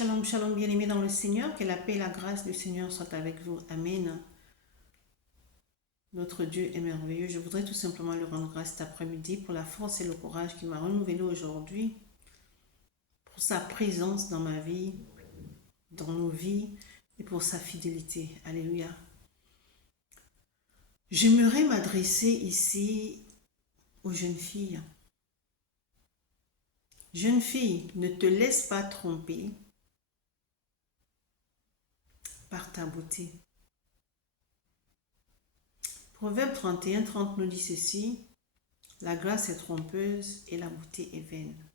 Shalom, shalom, bien-aimés dans le Seigneur, que la paix et la grâce du Seigneur soient avec vous. Amen. Notre Dieu est merveilleux. Je voudrais tout simplement lui rendre grâce cet après-midi pour la force et le courage qu'il m'a renouvelé aujourd'hui, pour sa présence dans ma vie, dans nos vies et pour sa fidélité. Alléluia. J'aimerais m'adresser ici aux jeunes filles. Jeune fille, ne te laisse pas tromper par ta beauté. Proverbe 31:30 nous dit ceci: la grâce est trompeuse et la beauté est vaine.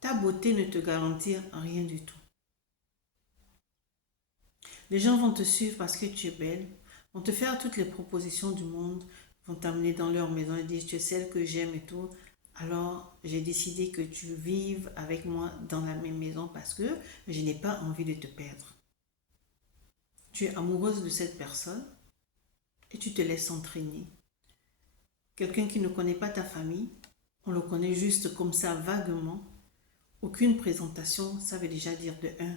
Ta beauté ne te garantit rien du tout. Les gens vont te suivre parce que tu es belle, vont te faire toutes les propositions du monde, vont t'amener dans leur maison et dire tu es celle que j'aime et tout. Alors j'ai décidé que tu vives avec moi dans la même maison parce que je n'ai pas envie de te perdre. Tu es amoureuse de cette personne et tu te laisses entraîner. Quelqu'un qui ne connaît pas ta famille, on le connaît juste comme ça vaguement. Aucune présentation, ça veut déjà dire de un,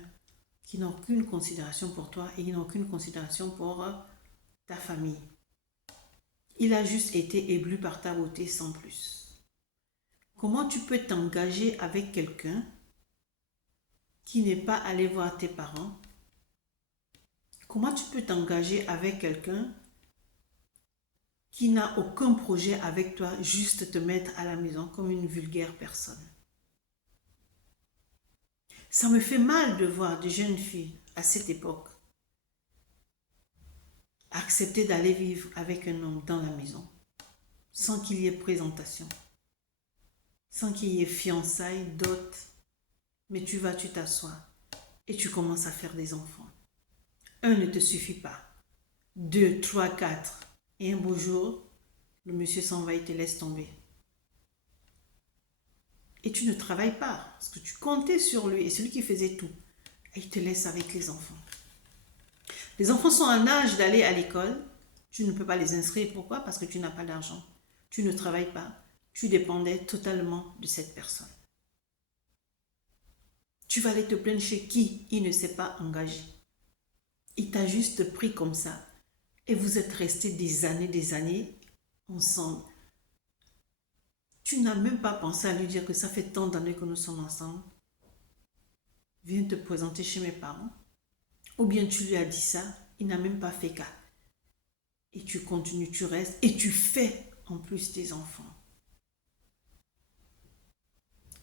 qu'il n'a aucune considération pour toi et il n'a aucune considération pour ta famille. Il a juste été ébloui par ta beauté sans plus. Comment tu peux t'engager avec quelqu'un qui n'est pas allé voir tes parents? Comment tu peux t'engager avec quelqu'un qui n'a aucun projet avec toi, juste te mettre à la maison comme une vulgaire personne? Ça me fait mal de voir des jeunes filles à cette époque accepter d'aller vivre avec un homme dans la maison sans qu'il y ait présentation, sans qu'il y ait fiançailles, dot, mais tu t'assois et tu commences à faire des enfants. Un ne te suffit pas. 2, 3, 4. Et un beau jour, le monsieur s'en va et te laisse tomber. Et tu ne travailles pas, parce que tu comptais sur lui, et c'est lui qui faisait tout. Et il te laisse avec les enfants. Les enfants sont en âge d'aller à l'école. Tu ne peux pas les inscrire. Pourquoi? Parce que tu n'as pas d'argent. Tu ne travailles pas. Tu dépendais totalement de cette personne. Tu vas aller te plaindre chez qui? Il ne s'est pas engagé. Il t'a juste pris comme ça. Et vous êtes restés des années ensemble. Tu n'as même pas pensé à lui dire que ça fait tant d'années que nous sommes ensemble. Viens te présenter chez mes parents. Ou bien tu lui as dit ça, il n'a même pas fait cas. Et tu continues, tu restes et tu fais en plus tes enfants.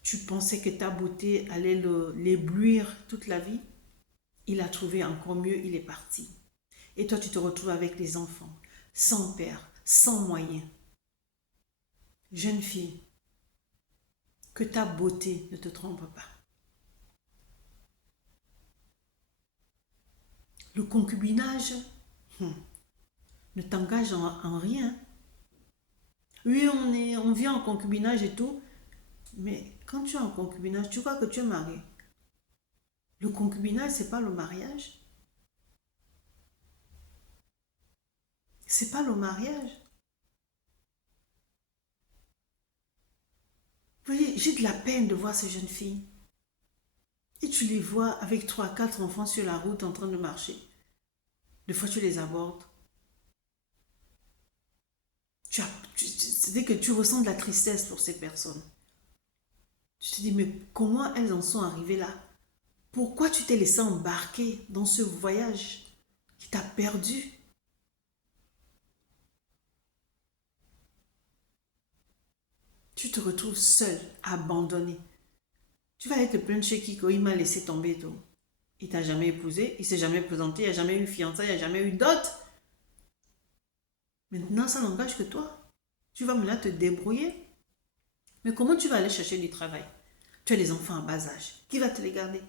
Tu pensais que ta beauté allait l'éblouir toute la vie. Il a trouvé encore mieux, il est parti. Et toi, tu te retrouves avec les enfants, sans père, sans moyens. Jeune fille, que ta beauté ne te trompe pas. Le concubinage ne t'engage en rien. Oui, on vit en concubinage et tout, mais quand tu es en concubinage, tu crois que tu es marié. Le concubinage, c'est pas le mariage. C'est pas le mariage. Vous voyez, j'ai de la peine de voir ces jeunes filles. Et tu les vois avec 3, 4 enfants sur la route en train de marcher. Des fois, tu les abordes. C'est-à-dire que tu ressens de la tristesse pour ces personnes. Tu te dis, mais comment elles en sont arrivées là? Pourquoi tu t'es laissé embarquer dans ce voyage qui t'a perdu? Tu te retrouves seul, abandonné. Tu vas être plein de chez Kiko, il m'a laissé tomber tout. Il t'a jamais épousé, il s'est jamais présenté, il n'y a jamais eu fiançailles, il n'y a jamais eu dot. Maintenant, ça n'engage que toi. Tu vas maintenant te débrouiller. Mais comment tu vas aller chercher du travail? Tu as des enfants à bas âge. Qui va te les garder?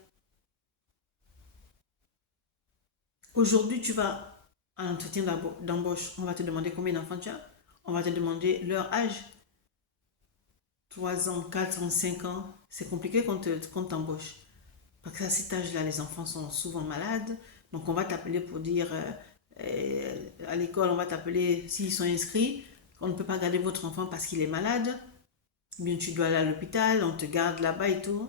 Aujourd'hui, tu vas à l'entretien d'embauche. On va te demander combien d'enfants tu as. On va te demander leur âge. 3 ans, 4 ans, 5 ans. C'est compliqué qu'on t'embauche. Parce qu'à cet âge-là, les enfants sont souvent malades. Donc, on va t'appeler pour dire à l'école, on va t'appeler s'ils sont inscrits. On ne peut pas garder votre enfant parce qu'il est malade. Bien, tu dois aller à l'hôpital, on te garde là-bas et tout.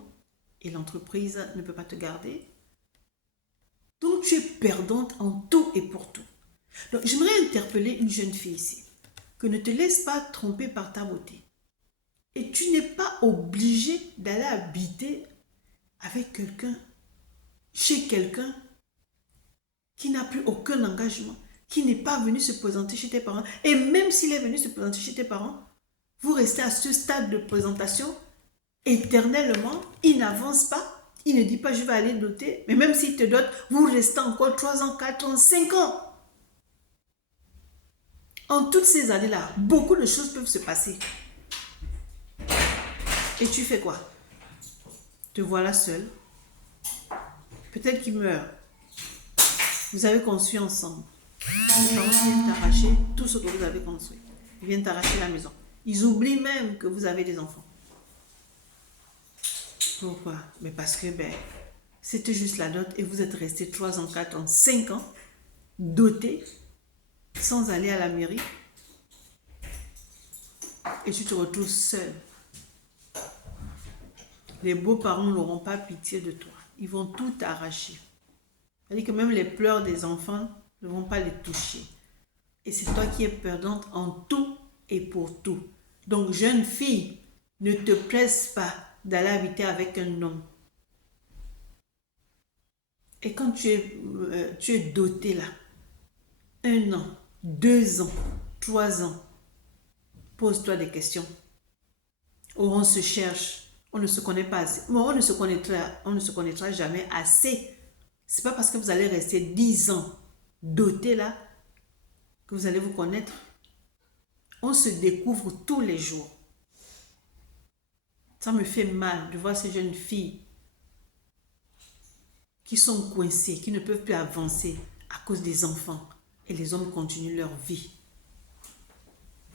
et l'entreprise ne peut pas te garder. Donc, tu es perdante en tout et pour tout. Donc, j'aimerais interpeller une jeune fille ici, que ne te laisse pas tromper par ta beauté. Et tu n'es pas obligé d'aller habiter avec quelqu'un, chez quelqu'un qui n'a plus aucun engagement, qui n'est pas venu se présenter chez tes parents. Et même s'il est venu se présenter chez tes parents, vous restez à ce stade de présentation éternellement, il n'avance pas, il ne dit pas je vais aller doter, mais même s'il te dote, vous restez encore 3 ans, 4 ans, 5 ans. En toutes ces années-là, beaucoup de choses peuvent se passer. Et tu fais quoi? Te voilà seul. Peut-être qu'il meurt. Vous avez construit ensemble. Les parents viennent t'arracher tout ce que vous avez construit. Ils viennent t'arracher la maison. Ils oublient même que vous avez des enfants. Pourquoi? Mais parce que c'était juste la dot et vous êtes restés 3 ans, 4 ans, 5 ans dotés sans aller à la mairie. Et tu te retrouves seul. Les beaux-parents n'auront pas pitié de toi. Ils vont tout arracher. C'est-à-dire que même les pleurs des enfants ne vont pas les toucher. Et c'est toi qui es perdante en tout et pour tout. Donc, jeune fille, ne te presse pas d'aller habiter avec un homme. Et quand tu es dotée là, 1 an, 2 ans, 3 ans, pose-toi des questions. Oh, on se cherche, on ne se connaît pas assez. Bon, on ne se connaîtra jamais assez. C'est pas parce que vous allez rester 10 ans doté là que vous allez vous connaître. On se découvre tous les jours. Ça me fait mal de voir ces jeunes filles qui sont coincées, qui ne peuvent plus avancer à cause des enfants. Et les hommes continuent leur vie.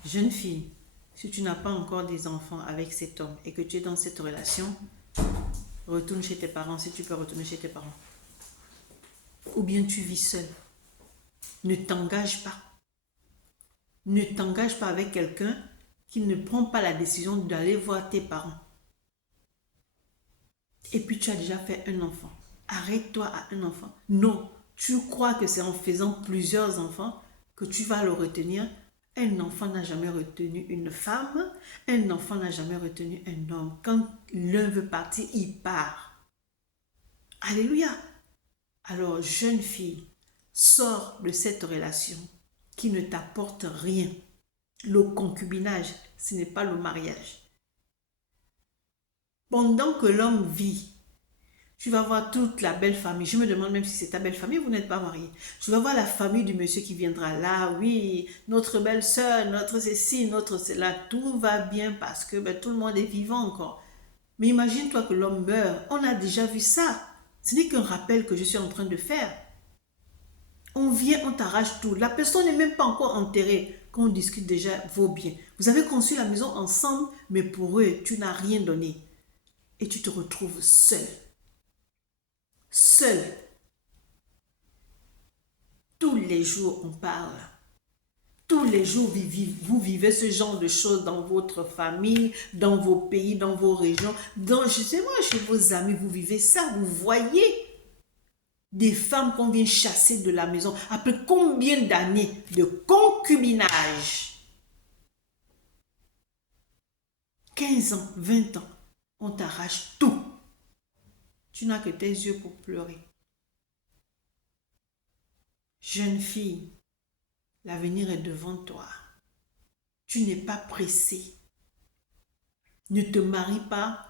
Jeune fille, si tu n'as pas encore des enfants avec cet homme et que tu es dans cette relation, retourne chez tes parents si tu peux retourner chez tes parents. Ou bien tu vis seul. Ne t'engage pas. Ne t'engage pas avec quelqu'un qui ne prend pas la décision d'aller voir tes parents. Et puis tu as déjà fait un enfant. Arrête-toi à un enfant. Non, tu crois que c'est en faisant plusieurs enfants que tu vas le retenir. Un enfant n'a jamais retenu une femme. Un enfant n'a jamais retenu un homme. Quand l'un veut partir, il part. Alléluia. Alors, jeune fille, sors de cette relation qui ne t'apporte rien. Le concubinage, ce n'est pas le mariage. Pendant que l'homme vit, tu vas voir toute la belle famille. Je me demande même si c'est ta belle famille, vous n'êtes pas mariés. Tu vas voir la famille du monsieur qui viendra là. Oui, notre belle-sœur, notre ceci, notre cela. Tout va bien parce que tout le monde est vivant encore. Mais imagine-toi que l'homme meurt. On a déjà vu ça. Ce n'est qu'un rappel que je suis en train de faire. On vient, on t'arrache tout. La personne n'est même pas encore enterrée quand on discute déjà vos biens. Vous avez construit la maison ensemble, mais pour eux, tu n'as rien donné. Et tu te retrouves seul. Seul. Tous les jours, on parle. Tous les jours, vous vivez ce genre de choses dans votre famille, dans vos pays, dans vos régions. Dans, je sais moi, chez vos amis, vous vivez ça. Vous voyez des femmes qu'on vient chasser de la maison. Après combien d'années de concubinage? 15 ans, 20 ans. On t'arrache tout. Tu n'as que tes yeux pour pleurer. Jeune fille, l'avenir est devant toi. Tu n'es pas pressée. Ne te marie pas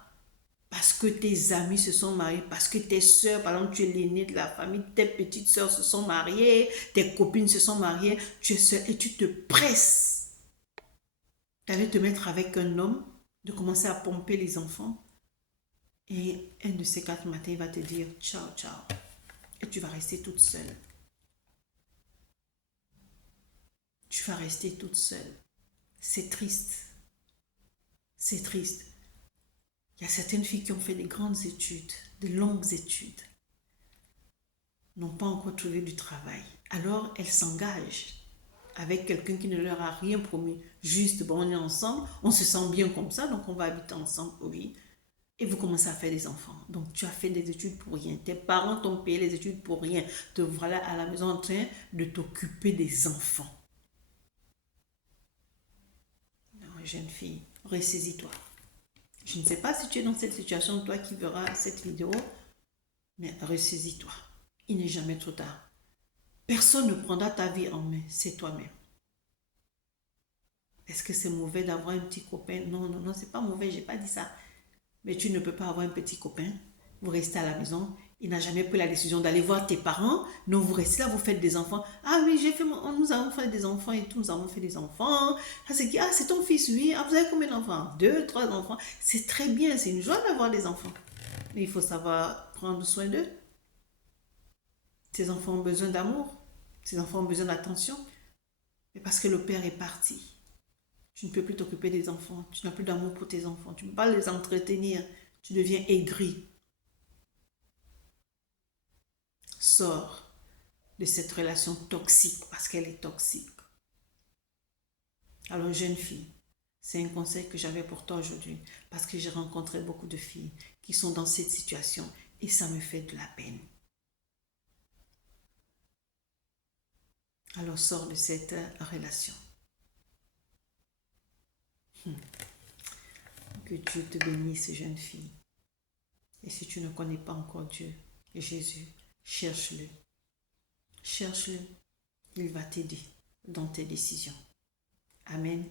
parce que tes amis se sont mariés, parce que tes soeurs, par exemple, tu es l'aînée de la famille, tes petites soeurs se sont mariées, tes copines se sont mariées, tu es seule et tu te presses d'aller te mettre avec un homme, de commencer à pomper les enfants. Et un de ces 4 matins, il va te dire ciao, ciao. Et tu vas rester toute seule. Tu vas rester toute seule. C'est triste. C'est triste. Il y a certaines filles qui ont fait des grandes études, de longues études, n'ont pas encore trouvé du travail. Alors, elles s'engagent avec quelqu'un qui ne leur a rien promis. Juste, bon, on est ensemble, on se sent bien comme ça, donc on va habiter ensemble, oui. et vous commencez à faire des enfants. Donc, tu as fait des études pour rien. Tes parents t'ont payé les études pour rien. Te voilà à la maison en train de t'occuper des enfants. Non, jeune fille, ressaisis-toi. Je ne sais pas si tu es dans cette situation, toi qui verras cette vidéo, mais ressaisis-toi. Il n'est jamais trop tard. Personne ne prendra ta vie en main, c'est toi-même. Est-ce que c'est mauvais d'avoir un petit copain? Non, non, non, c'est pas mauvais, j'ai pas dit ça. Mais tu ne peux pas avoir un petit copain. Vous restez à la maison. Il n'a jamais pris la décision d'aller voir tes parents. Non, vous restez là, vous faites des enfants. Ah oui, nous avons fait des enfants et tout, nous avons fait des enfants. Ah, c'est qui? Ah, c'est ton fils, oui. Ah, vous avez combien d'enfants? Deux, trois enfants. C'est très bien, c'est une joie d'avoir des enfants. Mais il faut savoir prendre soin d'eux. Tes enfants ont besoin d'amour. Tes enfants ont besoin d'attention. Mais parce que le père est parti. Tu ne peux plus t'occuper des enfants. Tu n'as plus d'amour pour tes enfants. Tu ne peux pas les entretenir. Tu deviens aigri. Sors de cette relation toxique parce qu'elle est toxique. Alors, jeune fille, c'est un conseil que j'avais pour toi aujourd'hui parce que j'ai rencontré beaucoup de filles qui sont dans cette situation et ça me fait de la peine. Alors, sors de cette relation. Que Dieu te bénisse, jeune fille. Et si tu ne connais pas encore Dieu et Jésus, cherche-le. Cherche-le. Il va t'aider dans tes décisions. Amen.